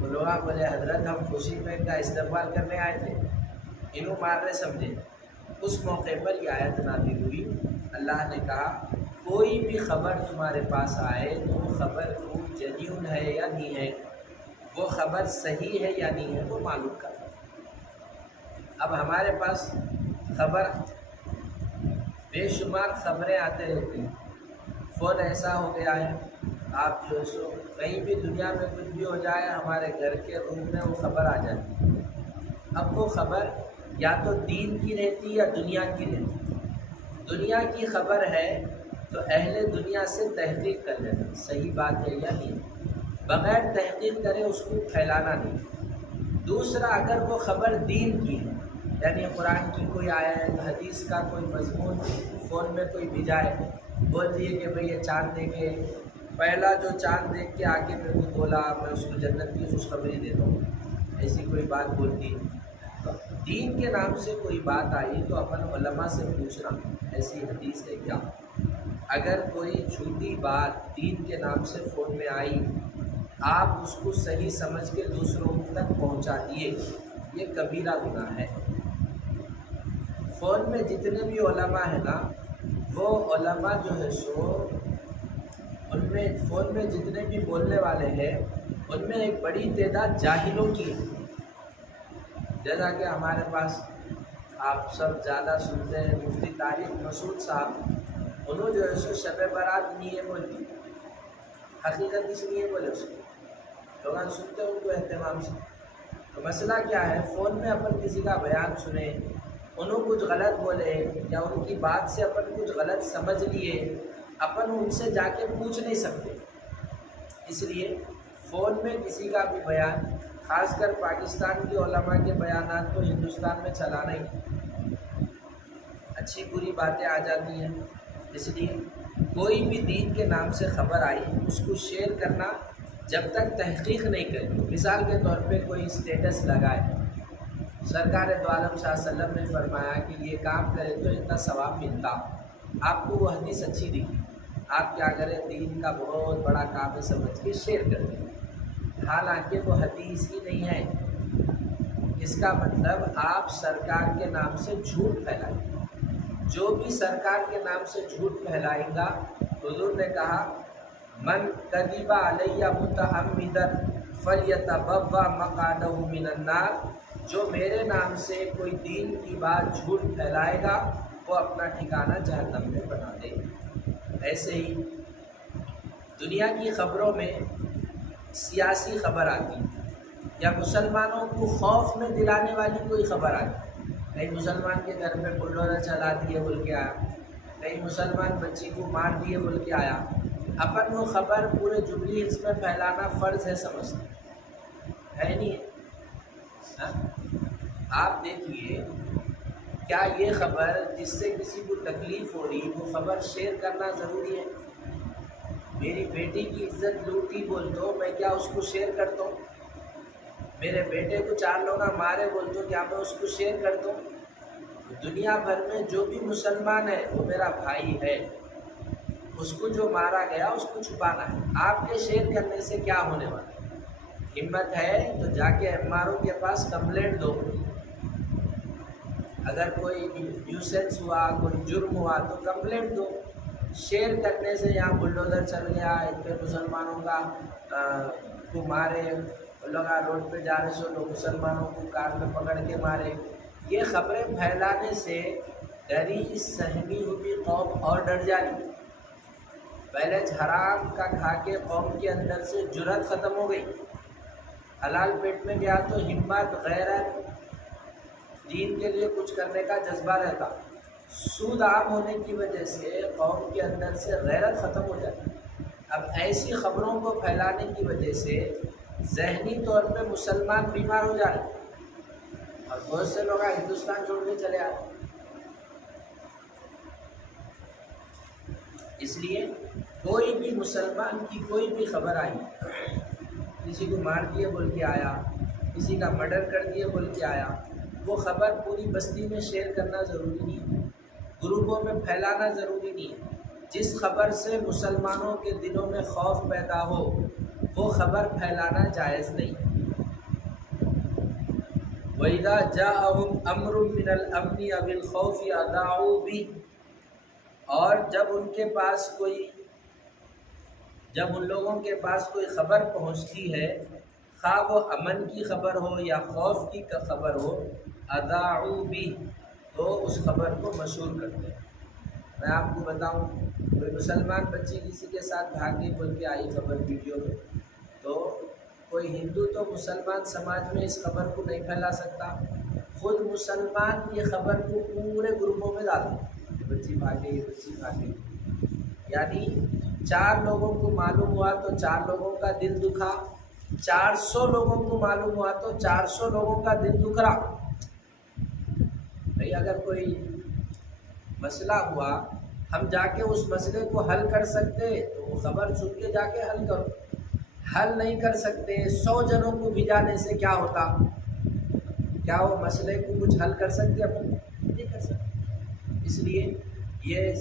وہ لوگ بولے، حضرت ہم خوشی میں کا استقبال کرنے آئے تھے، انہوں مار رہے سمجھے۔ اس موقع پر یہ آیت نازل ہوئی، اللہ نے کہا کوئی بھی خبر تمہارے پاس آئے تو وہ خبر کو جینیون ہے یا نہیں ہے، وہ خبر صحیح ہے یا نہیں ہے، وہ معلوم کرو۔ اب ہمارے پاس خبر بے شمار خبریں آتے رہتی ہیں۔ فون ایسا ہو گیا ہے، آپ جو سو کہیں بھی دنیا میں کچھ بھی ہو جائے ہمارے گھر کے روم میں وہ خبر آ جاتی ہے۔ اب وہ خبر یا تو دین کی رہتی یا دنیا کی رہتی۔ دنیا کی خبر ہے تو اہل دنیا سے تحقیق کر لینا صحیح بات ہے یا نہیں، بغیر تحقیق کرے اس کو پھیلانا نہیں۔ دوسرا، اگر وہ خبر دین کی ہے، یعنی قرآن کی کوئی آیت، حدیث کا کوئی مضمون فون میں کوئی بھیجائے، بول دیے کہ بھئی یہ چاند دیکھے، پہلا جو چاند دیکھ کے آگے میرے کو بولا میں اس کو جنت کی خوشخبری دیتا ہوں، ایسی کوئی بات بولتی، تو دین کے نام سے کوئی بات آئی تو اپن علماء سے پوچھنا ایسی حدیث ہے کیا۔ اگر کوئی جھوٹی بات دین کے نام سے فون میں آئی، آپ اس کو صحیح سمجھ کے دوسروں تک پہنچا دیے، یہ کبیرہ گناہ ہے۔ فون میں جتنے بھی علماء ہیں نا، وہ علماء جو ہے سو ان میں فون میں جتنے بھی بولنے والے ہیں ان میں ایک بڑی تعداد جاہلوں کی ہے۔ جیسا کہ ہمارے پاس آپ سب زیادہ سنتے ہیں مفتی طارق مسعود صاحب، انہوں جو ہے سو شب برات نہیں ہے بولی، حقیقت اس لیے بولے اس کو لوگ سنتے ہیں ان کو اہتمام سے۔ تو مسئلہ کیا ہے، فون میں اپن کسی کا بیان سنیں، انہوں کچھ غلط بولے یا ان کی بات سے اپن کچھ غلط سمجھ لیے، اپن ان سے جا کے پوچھ نہیں سکتے۔ اس لیے فون میں کسی کا بھی بیان، خاص کر پاکستان کے علماء کے بیانات تو ہندوستان میں چلانا ہی، اچھی بری باتیں آ جاتی ہیں۔ اس لیے کوئی بھی دین کے نام سے خبر آئی اس کو شیئر کرنا جب تک تحقیق نہیں کریں۔ مثال کے طور پہ کوئی اسٹیٹس لگائے، سرکار دو عالم صلی اللہ علیہ وسلم نے فرمایا کہ یہ کام کرے تو اتنا ثواب ملتا، آپ کو وہ حدیث اچھی دکھی، آپ کیا کریں دین کا بہت بڑا کام ہے سمجھ کے شیئر کر دیں، حالانکہ وہ حدیث ہی نہیں ہے۔ اس کا مطلب آپ سرکار کے نام سے جھوٹ پھیلائیں۔ جو بھی سرکار کے نام سے جھوٹ پھیلائے گا، حضور نے کہا من کذب علیہ متعمدا فلیتبوأ مقعدہ من النار، جو میرے نام سے کوئی دین کی بات جھوٹ پھیلائے گا وہ اپنا ٹھکانہ جہنم میں بنا دے۔ ایسے ہی دنیا کی خبروں میں سیاسی خبر آتی یا مسلمانوں کو خوف میں دلانے والی کوئی خبر آتی، کئی مسلمان کے گھر میں بلڈوزر چلا دیے بول کے آیا، کئی مسلمان بچی کو مار دیے بول کے آیا، اپن وہ خبر پورے جبلی ہلز میں پھیلانا فرض ہے سمجھتے ہے نہیں ہے؟ آپ دیکھیے کیا یہ خبر جس سے کسی کو تکلیف ہو رہی وہ خبر شیئر کرنا ضروری ہے؟ میری بیٹی کی عزت لوٹی بول دو، میں کیا اس کو شیئر کرتا ہوں؟ میرے بیٹے کو 4 لوگ مارے بول دو، کیا میں اس کو شیئر کرتا ہوں؟ دنیا بھر میں جو بھی مسلمان ہے وہ میرا بھائی ہے، اس کو جو مارا گیا اس کو چھپانا ہے۔ آپ کے شیئر کرنے سے کیا ہونے والا ہے؟ ہمت ہے تو جا کے ایم آر او کے پاس کمپلینٹ دو، اگر کوئی نیوسنس ہوا، کوئی جرم ہوا تو کمپلینٹ دو۔ شیئر کرنے سے یہاں بلڈوزر چل گیا، اتنے مسلمانوں کا کو مارے، لوگ روڈ پہ جا رہے سو لوگ مسلمانوں کو کار میں پکڑ کے مارے، یہ خبریں پھیلانے سے ڈری سہمی ہوئی قوم اور ڈر جاتی۔ پہلے حرام کا کھا کے قوم کے اندر سے جرأت ختم ہو گئی، حلال پیٹ میں گیا تو ہمت، غیرت، دین کے لیے کچھ کرنے کا جذبہ رہتا۔ سود عام ہونے کی وجہ سے قوم کے اندر سے غیرت ختم ہو جاتی۔ اب ایسی خبروں کو پھیلانے کی وجہ سے ذہنی طور پہ مسلمان بیمار ہو جا رہے اور بہت سے لوگ ہندوستان چھوڑ کے چلے آئے۔ اس لیے کوئی بھی مسلمان کی کوئی بھی خبر آئی، کسی کو مار دیے بول کے آیا، کسی کا مرڈر کر دیے بول کے آیا، وہ خبر پوری بستی میں شیئر کرنا ضروری نہیں ہے، گروپوں میں پھیلانا ضروری نہیں ہے۔ جس خبر سے مسلمانوں کے دلوں میں خوف پیدا ہو وہ خبر پھیلانا جائز نہیں۔ وَإِذَا جَاءَهُمْ أَمْرٌ مِّنَ الْأَمْنِ أَوِ الْخَوْفِ أَذَاعُوا بِهِ، اور جب ان لوگوں کے پاس کوئی خبر پہنچتی ہے، خواہ وہ امن کی خبر ہو یا خوف کی خبر ہو، اذاعوا بہ، تو اس خبر کو مشہور کرتے ہیں۔ میں آپ کو بتاؤں، کوئی مسلمان بچی کسی کے ساتھ بھاگ کے بول کے آئی خبر ویڈیو میں، تو کوئی ہندو تو مسلمان سماج میں اس خبر کو نہیں پھیلا سکتا، خود مسلمان یہ خبر کو پورے گروپوں میں ڈالو کہ بچی بھاگے، یہ بچی بھاگے، یعنی 4 لوگوں کو معلوم ہوا تو 4 لوگوں کا دل دکھا، 400 لوگوں کو معلوم ہوا تو 400 لوگوں کا دل دکھ رہا۔ بھئی اگر کوئی مسئلہ ہوا، ہم جا کے اس مسئلے کو حل کر سکتے تو وہ خبر سن کے جا کے حل کرو، حل نہیں کر سکتے 100 جنوں کو بھجانے سے کیا ہوتا؟ کیا وہ مسئلے کو کچھ حل کر سکتے؟ اپنے نہیں کر سکتے۔ اس لیے یہ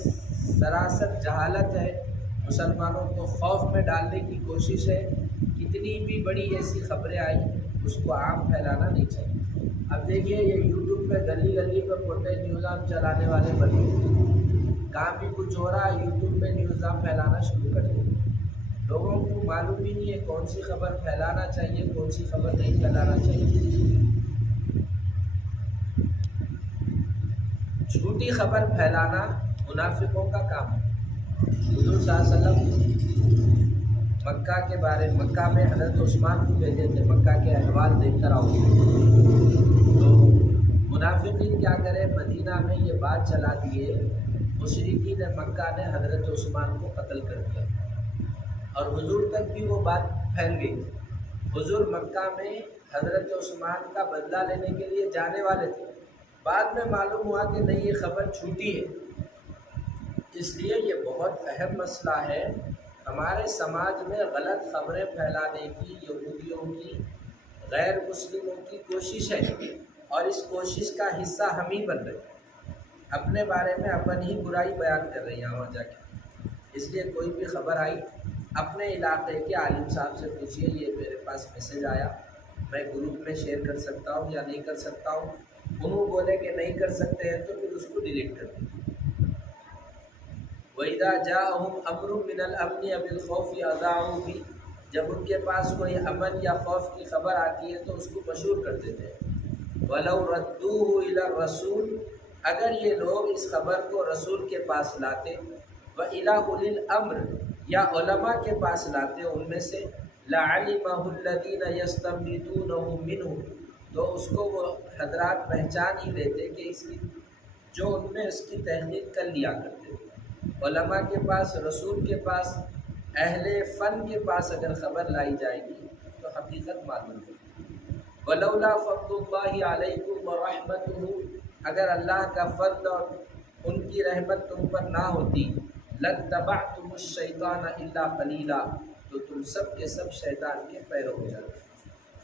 سراسر جہالت ہے، مسلمانوں کو خوف میں ڈالنے کی کوشش ہے، کتنی بھی بڑی ایسی خبریں آئی اس کو عام پھیلانا نہیں چاہیے۔ اب دیکھیے یہ یوٹیوب پہ گلی گلی پہ موٹے نیوزام چلانے والے بنے، کام بھی کچھ ہو رہا ہے، یوٹیوب پہ نیوزام پھیلانا شروع کر دیں، لوگوں کو معلوم ہی نہیں ہے کون سی خبر پھیلانا چاہیے، کون سی خبر نہیں پھیلانا چاہیے۔ جھوٹی خبر پھیلانا منافقوں کا کام ہے۔ حضور صلی اللہ علیہ وسلم مکہ میں حضرت عثمان کو بھیجے تھے، مکہ کے احوال دیکھ کر آؤ، تو منافقین کیا کرے، مدینہ میں یہ بات چلا دیے، مشرکین مکہ نے حضرت عثمان کو قتل کر دیا، اور حضور تک بھی وہ بات پھیل گئی۔ حضور مکہ میں حضرت عثمان کا بدلہ لینے کے لیے جانے والے تھے، بعد میں معلوم ہوا کہ نہیں یہ خبر جھوٹی ہے۔ اس لیے یہ بہت اہم مسئلہ ہے، ہمارے سماج میں غلط خبریں پھیلانے کی یہودیوں کی، غیر مسلموں کی کوشش ہے، اور اس کوشش کا حصہ ہم ہی بن رہے ہیں، اپنے بارے میں اپن ہی برائی بیان کر رہے ہیں وہاں جا کے۔ اس لیے کوئی بھی خبر آئی اپنے علاقے کے عالم صاحب سے پوچھیے، یہ میرے پاس میسیج آیا، میں گروپ میں شیئر کر سکتا ہوں یا نہیں کر سکتا ہوں؟ انہوں بولے کہ نہیں کر سکتے ہیں تو پھر اس کو ڈیلیٹ کر دیں۔ وَإِذَا جَاءَهُمْ أَمْرٌ مِّنَ الْأَمْنِ أَوِ الْخَوْفِ أَذَاعُوا بِهِ، جب ان کے پاس کوئی امن یا خوف کی خبر آتی ہے تو اس کو مشہور کر دیتے ہیں۔ وَلَوْ رَدُّوهُ إِلَى الرَّسُولِ، اگر یہ لوگ اس خبر کو رسول کے پاس لاتے، وَإِلَى أُولِي الْأَمْرِ، یا علماء کے پاس لاتے ان میں سے، لَعَلِمَهُ الَّذِينَ يَسْتَنبِطُونَهُ مِنْهُ، تو اس کو وہ حضرات پہچان ہی لیتے کہ اس کی جو ان میں اس کی تحقیق کر لیا کرتے تھے۔ علماء کے پاس، رسول کے پاس، اہل فن کے پاس اگر خبر لائی جائے گی تو حقیقت معلوم ہوگی۔ وَلَوْلَا فَضْلُ اللَّهِ عَلَيْكُمْ وَرَحْمَتُهُ، اگر اللہ کا فضل اور ان کی رحمت تم پر نہ ہوتی، لَاتَّبَعْتُمُ الشَّيْطَانَ إِلَّا قَلِيلًا، تو تم سب کے سب شیطان کے پیرو ہو جاتے۔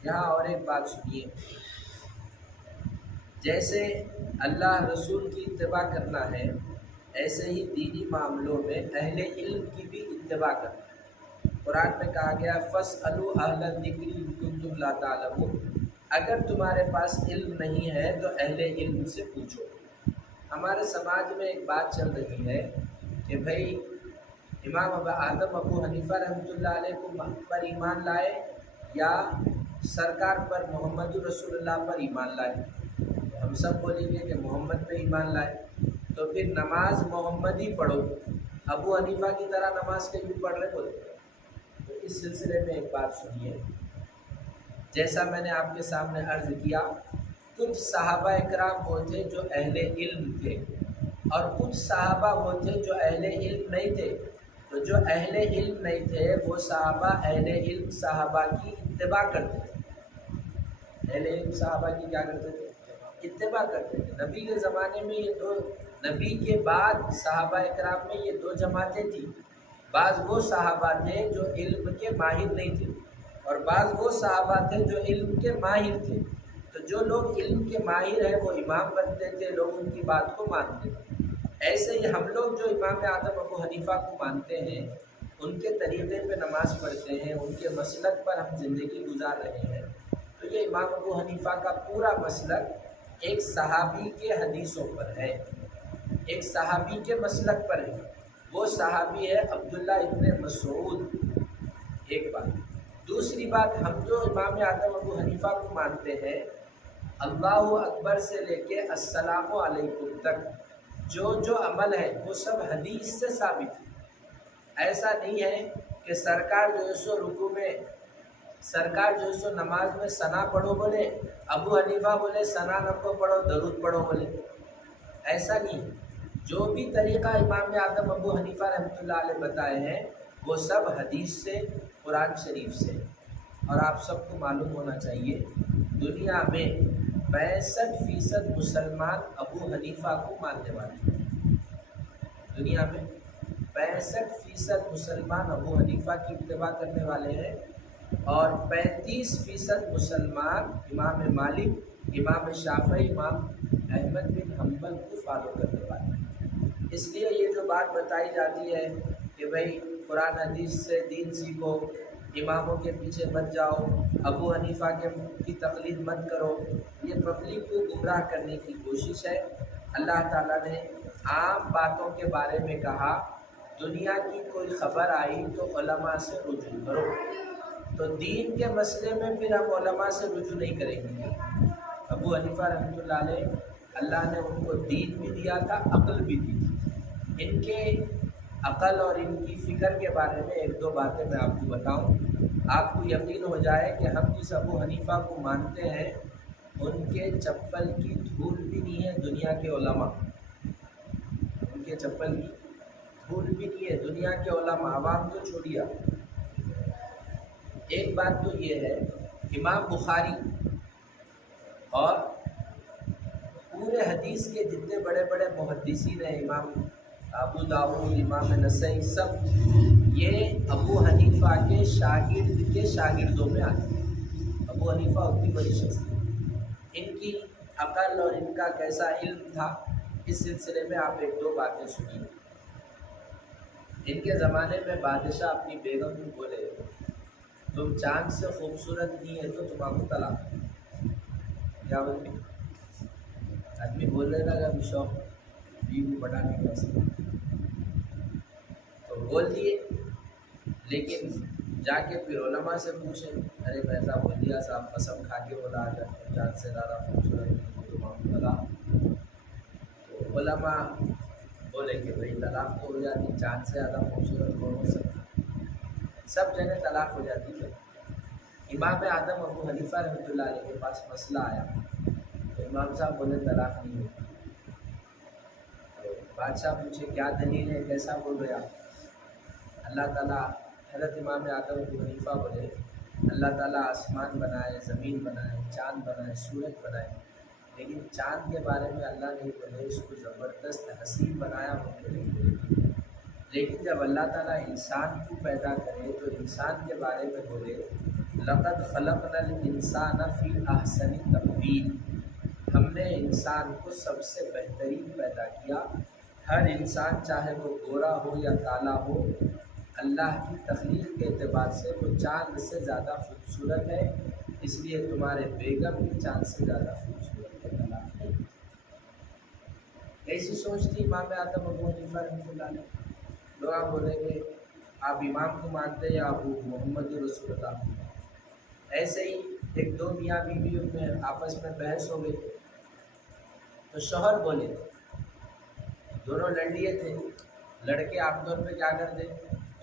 یہاں اور ایک بات سنیے، جیسے اللہ رسول کی اتباع کرنا ہے، ایسے ہی دینی معاملوں میں اہل علم کی بھی اتباع کرنا ہے۔ قرآن میں کہا گیا فَاسْأَلُوا أَهْلَ الذِّكْرِ إِن كُنتُمْ لَا تَعْلَمُونَ، اگر تمہارے پاس علم نہیں ہے تو اہل علم سے پوچھو۔ ہمارے سماج میں ایک بات چل رہی ہے کہ بھئی امام ابو حنیفہ رحمۃ اللہ علیہ پر ایمان لائے یا سرکار پر محمد رسول اللہ پر ایمان لائے، ہم سب بولیں گے کہ محمد پہ ایمان لائے، تو پھر نماز محمد ہی پڑھو، ابو حنیفہ کی طرح نماز کے کیوں پڑھ رہے بولتے؟ تو اس سلسلے میں ایک بات سنیے، جیسا میں نے آپ کے سامنے عرض کیا، کچھ صحابہ اکرام وہ تھے جو اہل علم تھے، اور کچھ صحابہ وہ تھے جو اہل علم نہیں تھے، تو جو اہل علم نہیں تھے وہ صحابہ اہل علم صحابہ کی اتباع کرتے تھے۔ اہل علم صحابہ کی کیا کرتے تھے؟ اتباع کرتے تھے۔ نبی کے زمانے میں یہ دو، نبی کے بعد صحابہ اکرام میں یہ دو جماعتیں تھیں، بعض وہ صحابہ تھے جو علم کے ماہر نہیں تھے، اور بعض وہ صحابہ تھے جو علم کے ماہر تھے۔ تو جو لوگ علم کے ماہر ہیں وہ امام بنتے تھے، لوگ ان کی بات کو مانتے تھے۔ ایسے ہی ہم لوگ جو امام اعظم ابو حنیفہ کو مانتے ہیں، ان کے طریقے پہ نماز پڑھتے ہیں، ان کے مسلک پر ہم زندگی گزار رہے ہیں، تو یہ امام ابو حنیفہ کا پورا مسلک ایک صحابی کے حدیثوں پر ہے، ایک صحابی کے مسلک پر ہے، وہ صحابی ہے عبداللہ ابن مسعود۔ ایک بات، دوسری بات، ہم جو امام اعظم ابو حنیفہ کو مانتے ہیں، اللہ اکبر سے لے کے السلام علیکم تک جو عمل ہے وہ سب حدیث سے ثابت ہے۔ ایسا نہیں ہے کہ سرکار جو ہے سو رکوع میں، سرکار جو ہے سو نماز میں ثنا پڑھو بولے، ابو حنیفہ بولے ثنا نہ پڑھو درود پڑھو بولے، ایسا نہیں ہے۔ جو بھی طریقہ امام اعظم ابو حنیفہ رحمۃ اللہ علیہ بتائے ہیں وہ سب حدیث سے، قرآن شریف سے۔ اور آپ سب کو معلوم ہونا چاہیے دنیا میں 65% مسلمان ابو حنیفہ کو ماننے والے ہیں۔ دنیا میں 65% مسلمان ابو حنیفہ کی اتباع کرنے والے ہیں، اور 35% مسلمان امام مالک، امام شافعی، امام احمد بن حنبل کو فالو کرنے والے ہیں۔ اس لیے یہ جو بات بتائی جاتی ہے کہ بھئی قرآن حدیث سے دین سیکھو، اماموں کے پیچھے مت جاؤ، ابو حنیفہ کی تقلید مت کرو، یہ پبلک کو گمراہ کرنے کی کوشش ہے۔ اللہ تعالیٰ نے عام باتوں کے بارے میں کہا دنیا کی کوئی خبر آئی تو علماء سے رجوع کرو، تو دین کے مسئلے میں پھر ہم علماء سے رجوع نہیں کریں گے۔ ابو حنیفہ رحمۃ اللہ علیہ، اللہ نے ان کو دین بھی دیا تھا، عقل بھی دی تھی۔ ان کے عقل اور ان کی فکر کے بارے میں ایک دو باتیں میں آپ کو بتاؤں، آپ کو یقین ہو جائے کہ ہم جس ابو حنیفہ کو مانتے ہیں ان کے چپل کی دھول بھی نہیں ہے دنیا کے علماء، ان کے چپل کی دھول بھی نہیں ہے دنیا کے علماء، عوام تو چھوڑیا۔ ایک بات تو یہ ہے، امام بخاری اور پورے حدیث کے جتنے بڑے بڑے محدثین ہیں، امام ابو داؤد، امام نسائی، سب یہ ابو حنیفہ کے شاگرد کے شاگردوں میں آتے ہیں۔ ابو حنیفہ اتنی بڑی شخصیت، ان کی عقل اور ان کا کیسا علم تھا، اس سلسلے میں آپ ایک دو باتیں سنیے۔ ان کے زمانے میں بادشاہ اپنی بیگم کو بولے تم چاند سے خوبصورت نہیں ہے تو تمہارا طلاق۔ کیا بولتے آدمی بول رہے تھا کہ شوق بیوی کو بڑھانے کے واسطے تو بول دیے، لیکن جا کے پھر علماء سے پوچھیں، ارے ویسا بول دیا صاحب، قسم کھا کے بولا اگر چاند سے زیادہ خوبصورت نہیں تو تمہارا طلاق۔ تو علماء بولے کہ بھائی طلاق تو ہو جاتی، چاند سے زیادہ خوبصورت کون ہو سکتا، سب جگہ طلاق ہو جاتی ہے۔ امام اعظم ابو حنیفہ رحمۃ اللہ علیہ کے پاس مسئلہ آیا تو امام صاحب بولے طلاق نہیں ہوتی۔ تو بادشاہ پوچھے کیا دلیل ہے، کیسا بول رہے آپ؟ اللہ تعالیٰ، حضرت امام اعظم ابو حنیفہ بولے اللہ تعالیٰ آسمان بنائے، زمین بنائے، چاند بنائے، سورج بنائے، لیکن چاند کے بارے میں اللہ نہیں بولے اس کو زبردست حسین بنایا ممکن نہیں بولے، لیکن جب اللہ تعالیٰ انسان کو پیدا کرے تو انسان کے بارے میں بولے لقد خلقنا الانسان فی احسن تقویم، ہم نے انسان کو سب سے بہترین پیدا کیا۔ ہر انسان چاہے وہ گورا ہو یا کالا ہو، اللہ کی تخلیق کے اعتبار سے وہ چاند سے زیادہ خوبصورت ہے، اس لیے تمہارے بیگم بھی چاند سے زیادہ خوبصورت ہے، طلاق نہیں۔ ایسی سوچ تھی امام اعظم ابو حنیفہ رحمۃ اللہ علیہ۔ لوگ بولیں گے آپ امام کو مانتے یا ابو محمد رسول اللہ؟ ایسے ہی ایک دو میاں بیوی ان میں آپس میں بحث ہو گئی تو شوہر بولے، دونوں لڑکیے تھے، لڑکے عام طور پہ کیا کرتے،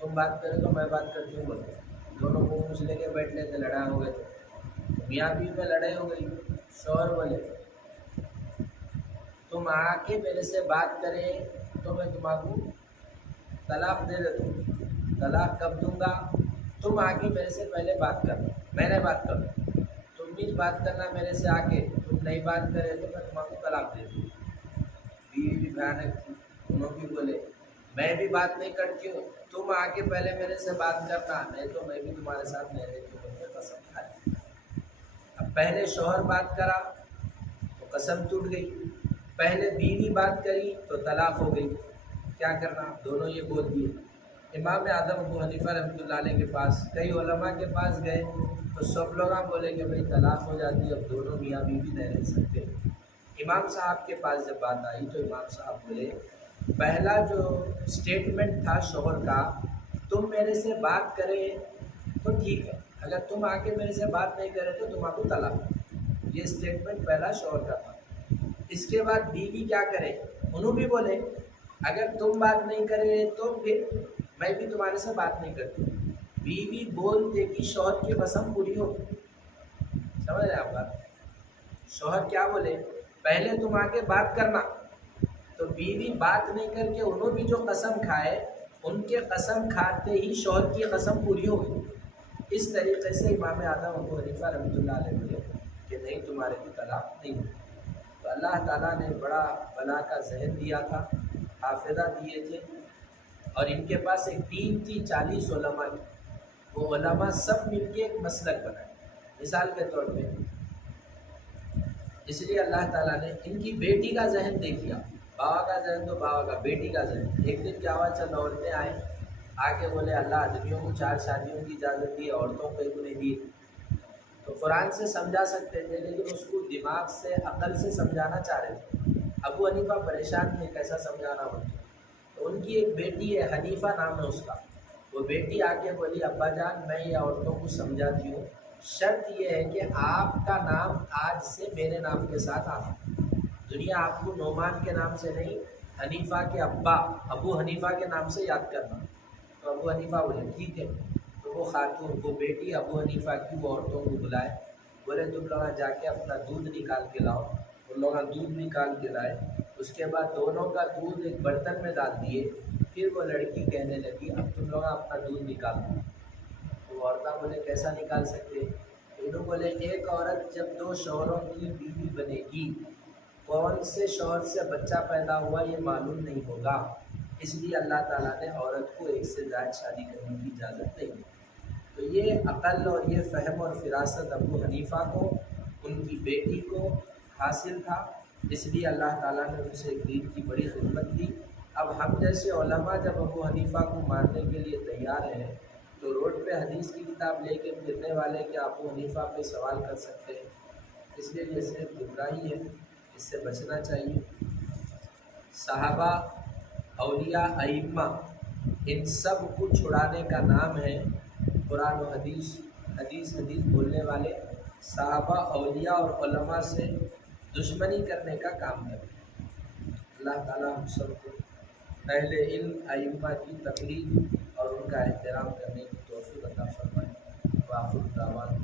تم بات کرے تو میں بات کرتی ہوں بولتے، دونوں کو کچھ لے کے بیٹھ لیتے، لڑائی ہو گئے تھے، میاں بیوی میں لڑائی ہو گئی، شوہر بولے تم آ کے میرے سے بات کرے تو میں تمہارا طلاق دے دیتا ہوں۔ طلاق کب دوں گا؟ تم آ کے میرے سے پہلے بات کرنا، میں نے بات کروں، تم بھی بات کرنا میرے سے آ کے، تم نہیں بات کرے تو میں تمہارا طلاق دے دوں۔ بیوی بھی بھیانک تھی، انہوں بھی بولے میں بھی بات نہیں کرتی ہوں، تم آ کے پہلے میرے سے بات کرنا، نہیں تو میں بھی تمہارے ساتھ نہیں رہتی ہوں، مجھے قسم کھائی۔ اب پہلے شوہر بات کرا تو قسم ٹوٹ گئی، پہلے بیوی بات کری تو طلاق ہو گئی، کیا کرنا؟ دونوں یہ بول دیے۔ امام اعظم ابو حنیفہ رحمۃ اللہ علیہ کے پاس کئی علماء کے پاس گئے تو سب لوگ بولے کہ بھائی طلاق ہو جاتی ہے، اب دونوں میاں بیوی نہیں رہ سکتے۔ امام صاحب کے پاس جب بات آئی تو امام صاحب بولے پہلا جو اسٹیٹمنٹ تھا شوہر کا، تم میرے سے بات کرے تو ٹھیک ہے، اگر تم آ کے میرے سے بات نہیں کرے تو تمہارا طلاق، یہ اسٹیٹمنٹ پہلا شوہر کا تھا۔ اس کے بعد بیوی کیا کرے؟ انہوں بھی بولے اگر تم بات نہیں کرے تو پھر میں بھی تمہارے سے بات نہیں کرتی. بیوی بول دے کہ شوہر کی قسم پوری ہو. سمجھ رہے آپ بات؟ شوہر کیا بولے پہلے تم آ کے بات کرنا، تو بیوی بات نہیں کر کے انہوں بھی جو قسم کھائے ان کے قسم کھاتے ہی شوہر کی قسم پوری ہو گئی. اس طریقے سے امام اعظم ابو حنیفہ رحمۃ اللہ علیہ بولے کہ نہیں تمہارے کو طلاق نہیں ہوگی. تو اللہ تعالیٰ نے بڑا بلا کا ذہن دیا تھا، حافظہ دیے تھے، اور ان کے پاس ایک ٹیم تھی 40 علماء کی. وہ علماء سب مل کے ایک مسلک بنائے. مثال کے طور پہ اس لیے اللہ تعالیٰ نے ان کی بیٹی کا ذہن دیکھیا. باوا کا ذہن تو باوا کا، بیٹی کا ذہن. ایک دن کیا ہوا، چند عورتیں آئیں آ کے بولے اللہ آدمیوں کو 4 شادیوں کی اجازت دی، عورتوں کو ایک نہیں دی. تو قرآن سے سمجھا سکتے تھے لیکن اس کو دماغ سے عقل سے سمجھانا چاہ رہے تھے. ابو حنیفہ پریشان تھے کیسا سمجھانا ہوتا. تو ان کی ایک بیٹی ہے، حنیفہ نام ہے اس کا. وہ بیٹی آ کے بولی ابا جان میں یہ عورتوں کو سمجھاتی ہوں، شرط یہ ہے کہ آپ کا نام آج سے میرے نام کے ساتھ آنا. دنیا آپ کو نعمان کے نام سے نہیں، حنیفہ کے ابا ابو حنیفہ کے نام سے یاد کرنا. تو ابو حنیفہ بولے ٹھیک ہے. تو وہ خاتون، وہ بیٹی ابو حنیفہ کی، وہ عورتوں کو بلائے، بولے تم لوگ جا کے اپنا دودھ نکال کے لاؤ. ان لوگ دودھ نکال کے لائے. اس کے بعد دونوں کا دودھ ایک برتن میں ڈال دیے. پھر وہ لڑکی کہنے لگی اب تم لوگ اپنا دودھ نکال دو. تو عورتیں بولے کیسا نکال سکتے؟ انہوں بولے ایک عورت جب 2 شوہروں کی بیوی بنے گی، کون سے شوہر سے بچہ پیدا ہوا یہ معلوم نہیں ہوگا. اس لیے اللہ تعالیٰ نے عورت کو ایک سے زائد شادی کرنے کی اجازت نہیں دی. تو یہ عقل اور یہ فہم اور فراست ابو حنیفہ کو، ان کی بیٹی کو حاصل تھا. اس لیے اللہ تعالیٰ نے ان سے ایک دین کی بڑی خدمت دی. اب ہم جیسے علماء جب ابو حنیفہ کو ماننے کے لیے تیار ہیں تو روڈ پہ حدیث کی کتاب لے کے پھرنے والے کیا ابو حنیفہ پہ سوال کر سکتے ہیں؟ اس لیے یہ صرف گمراہی ہے، اس سے بچنا چاہیے. صحابہ، اولیاء، ائمہ، ان سب کو چھڑانے کا نام ہے قرآن و حدیث. حدیث بولنے والے صحابہ، اولیاء اور علماء سے دشمنی کرنے کا کام کرتے ہیں. اللہ تعالیٰ ہم سب کو اہل علم ائمہ کی تقلید اور ان کا احترام کرنے کی توفیق عطا فرمائے. وآخر دعوانا